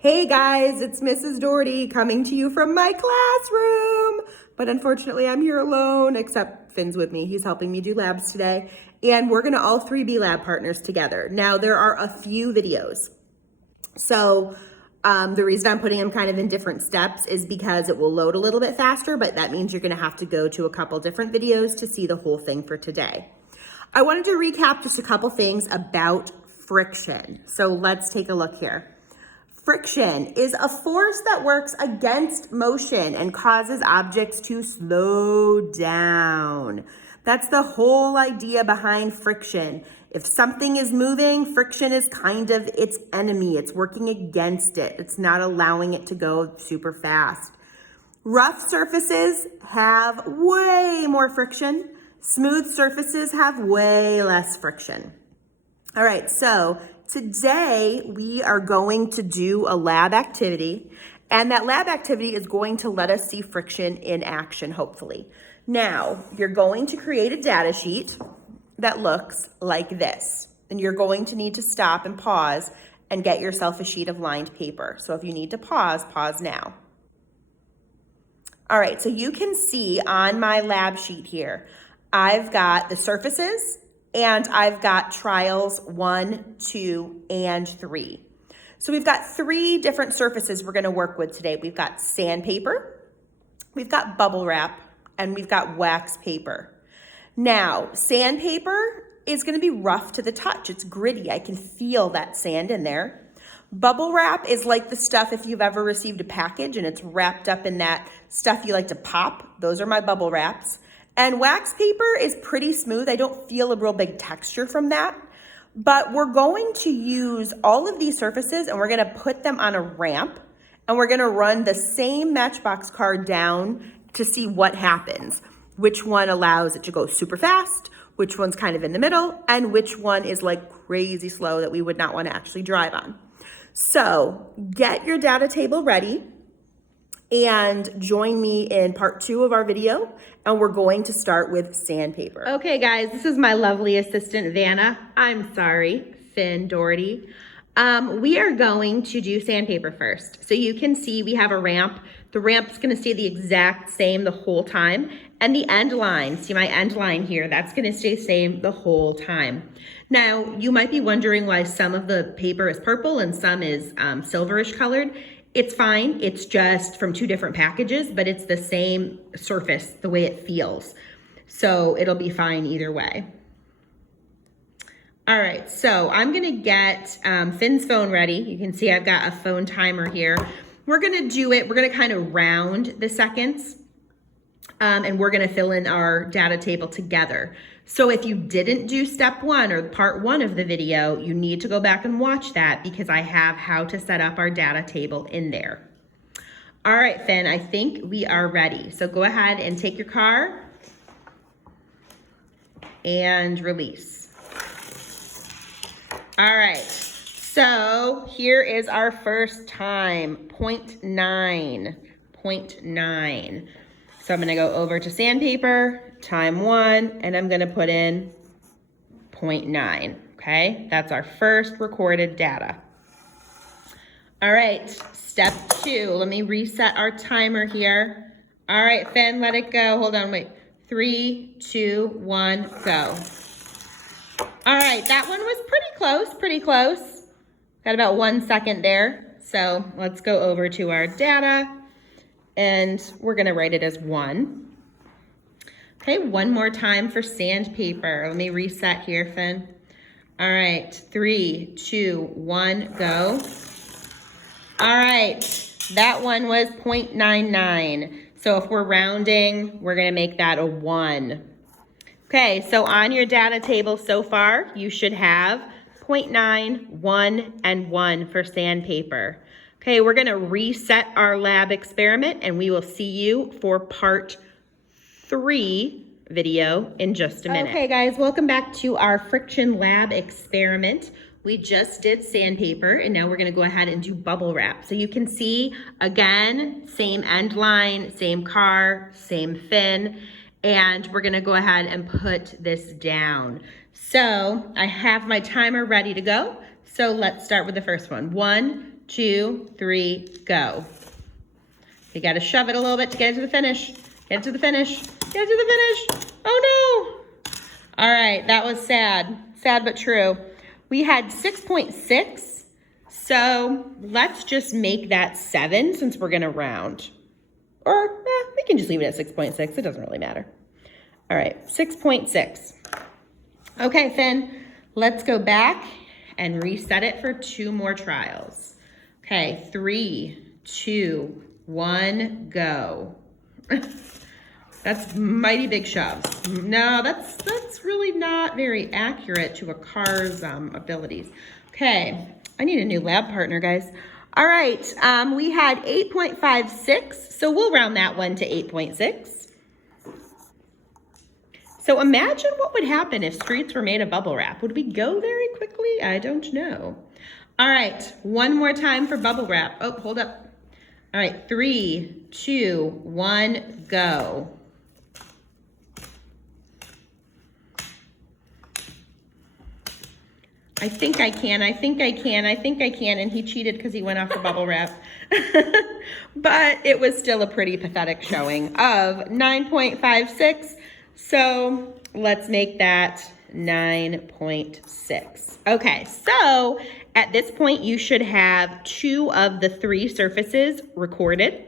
Hey guys, it's Mrs. Doherty coming to you from my classroom. But unfortunately, I'm here alone, except Finn's with me. He's helping me do labs today. And we're gonna all three be lab partners together. Now, there are a few videos. So the reason I'm putting them kind of in different steps is because it will load a little bit faster, but that means you're gonna have to go to a couple different videos to see the whole thing for today. I wanted to recap just a couple things about friction. So let's take a look here. Friction is a force that works against motion and causes objects to slow down. That's the whole idea behind friction. If something is moving, friction is kind of its enemy. It's working against it. It's not allowing it to go super fast. Rough surfaces have way more friction. Smooth surfaces have way less friction. All right, so today we are going to do a lab activity, and that lab activity is going to let us see friction in action, hopefully. Now, you're going to create a data sheet that looks like this, and you're going to need to stop and pause and get yourself a sheet of lined paper. So if you need to pause, pause now. All right, so you can see on my lab sheet here, I've got the surfaces, and I've got trials 1, 2, and 3. So we've got 3 different surfaces we're gonna work with today. We've got sandpaper, we've got bubble wrap, and we've got wax paper. Now, sandpaper is gonna be rough to the touch. It's gritty. I can feel that sand in there. Bubble wrap is like the stuff if you've ever received a package and it's wrapped up in that stuff you like to pop. Those are my bubble wraps. And wax paper is pretty smooth. I don't feel a real big texture from that. But we're going to use all of these surfaces and we're gonna put them on a ramp and we're gonna run the same Matchbox card down to see what happens. Which one allows it to go super fast, which one's kind of in the middle, and which one is like crazy slow that we would not wanna actually drive on. So get your data table ready and join me in part 2 of our video, and we're going to start with sandpaper. Okay guys, this is my lovely assistant, Vanna. I'm sorry, Finn Doherty. We are going to do sandpaper first. So you can see we have a ramp. The ramp's gonna stay the exact same the whole time. And the end line, see my end line here, that's gonna stay the same the whole time. Now, you might be wondering why some of the paper is purple and some is silverish colored. It's fine, it's just from 2 different packages, but it's the same surface, the way it feels. So it'll be fine either way. All right, so I'm gonna get Finn's phone ready. You can see I've got a phone timer here. We're gonna do it, we're gonna kind of round the seconds, and we're gonna fill in our data table together. So if you didn't do step 1 or part 1 of the video, you need to go back and watch that because I have how to set up our data table in there. All right, Finn, I think we are ready. So go ahead and take your car and release. All right, so here is our first time, 0.9, 0.9. So I'm gonna go over to sandpaper, time 1, and I'm gonna put in 0.9, okay? That's our first recorded data. All right, step 2, let me reset our timer here. All right, Finn, let it go, hold on, wait. 3, 2, 1, go. All right, that one was pretty close. Got about 1 second there. So let's go over to our data and we're gonna write it as 1. Okay, one more time for sandpaper. Let me reset here, Finn. All right, 3, 2, 1, go. All right, that one was 0.99. So if we're rounding, we're gonna make that a 1. Okay, so on your data table so far, you should have 0.9, 1, and 1 for sandpaper. Okay, we're gonna reset our lab experiment and we will see you for part 3 video in just a minute. Okay guys, welcome back to our friction lab experiment. We just did sandpaper and now we're gonna go ahead and do bubble wrap. So you can see, again, same end line, same car, same fin, and we're gonna go ahead and put this down. So I have my timer ready to go. So let's start with the first one. 1, 2, 3, go. You got to shove it a little bit to get it to the finish. Get it to the finish. Get it to the finish. Oh no. All right, that was sad. Sad but true. We had 6.6. So let's just make that 7 since we're going to round. Or we can just leave it at 6.6. It doesn't really matter. All right, 6.6. Okay, Finn, let's go back and reset it for 2 more trials. Okay, 3, 2, 1, go. That's mighty big shoves. No, that's really not very accurate to a car's abilities. Okay, I need a new lab partner, guys. All right, we had 8.56, so we'll round that one to 8.6. So imagine what would happen if streets were made of bubble wrap. Would we go very quickly? I don't know. All right, one more time for bubble wrap. Oh, hold up. All right, 3, 2, 1, go. I think I can, and he cheated because he went off the bubble wrap. But it was still a pretty pathetic showing of 9.56. So let's make that 9.6. Okay, so at this point you should have 2 of the 3 surfaces recorded.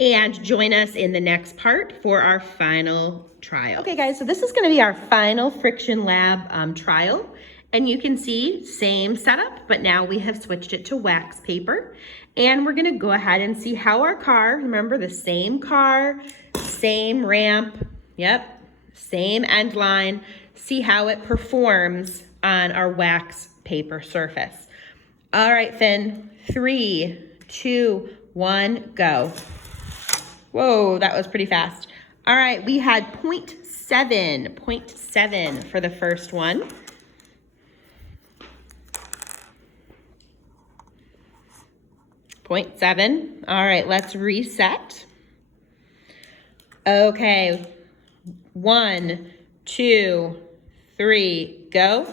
And join us in the next part for our final trial. Okay guys, so this is gonna be our final Friction Lab trial. And you can see, same setup, but now we have switched it to wax paper. And we're gonna go ahead and see how our car, remember the same car, same ramp, yep, same end line, see how it performs on our wax paper surface. All right, Finn, 3, 2, 1, go. Whoa, that was pretty fast. All right, we had 0.7 for the first one. 0.7. All right, let's reset. Okay, 1, 2, 3, go.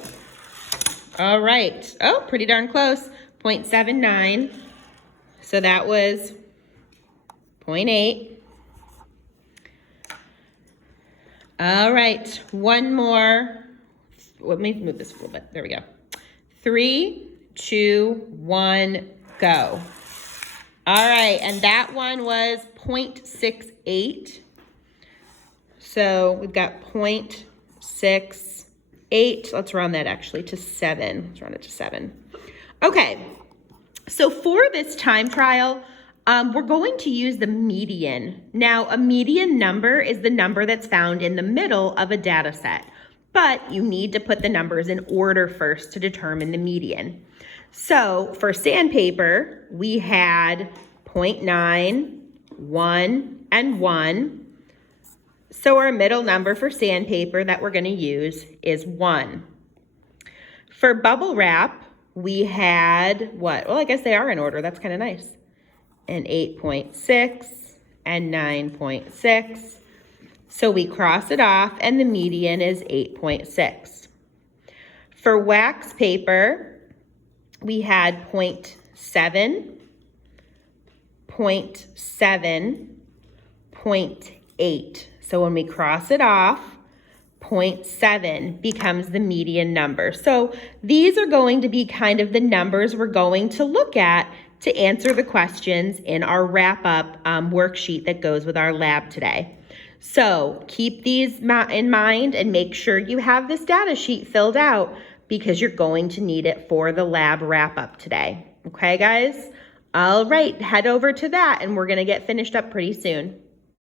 All right. Oh, pretty darn close. 0.79. So that was 0.8. All right, one more. Let me move this a little bit. There we go. 3, 2, 1, go. All right, and that one was 0.68. So we've got 0.68. Let's round that actually to 7. Let's round it to 7. Okay, so for this time trial, we're going to use the median. Now, a median number is the number that's found in the middle of a data set, but you need to put the numbers in order first to determine the median. So for sandpaper, we had 0.9, 1, and 1. So our middle number for sandpaper that we're going to use is 1. For bubble wrap, we had what? Well, I guess they are in order. That's kind of nice. And 8.6 and 9.6. So we cross it off and the median is 8.6. For wax paper, we had 0.7, 0.7, 0.8. So when we cross it off, 0.7 becomes the median number. So these are going to be kind of the numbers we're going to look at to answer the questions in our wrap-up worksheet that goes with our lab today. So keep these in mind and make sure you have this data sheet filled out because you're going to need it for the lab wrap-up today. Okay, guys? All right, head over to that and we're gonna get finished up pretty soon.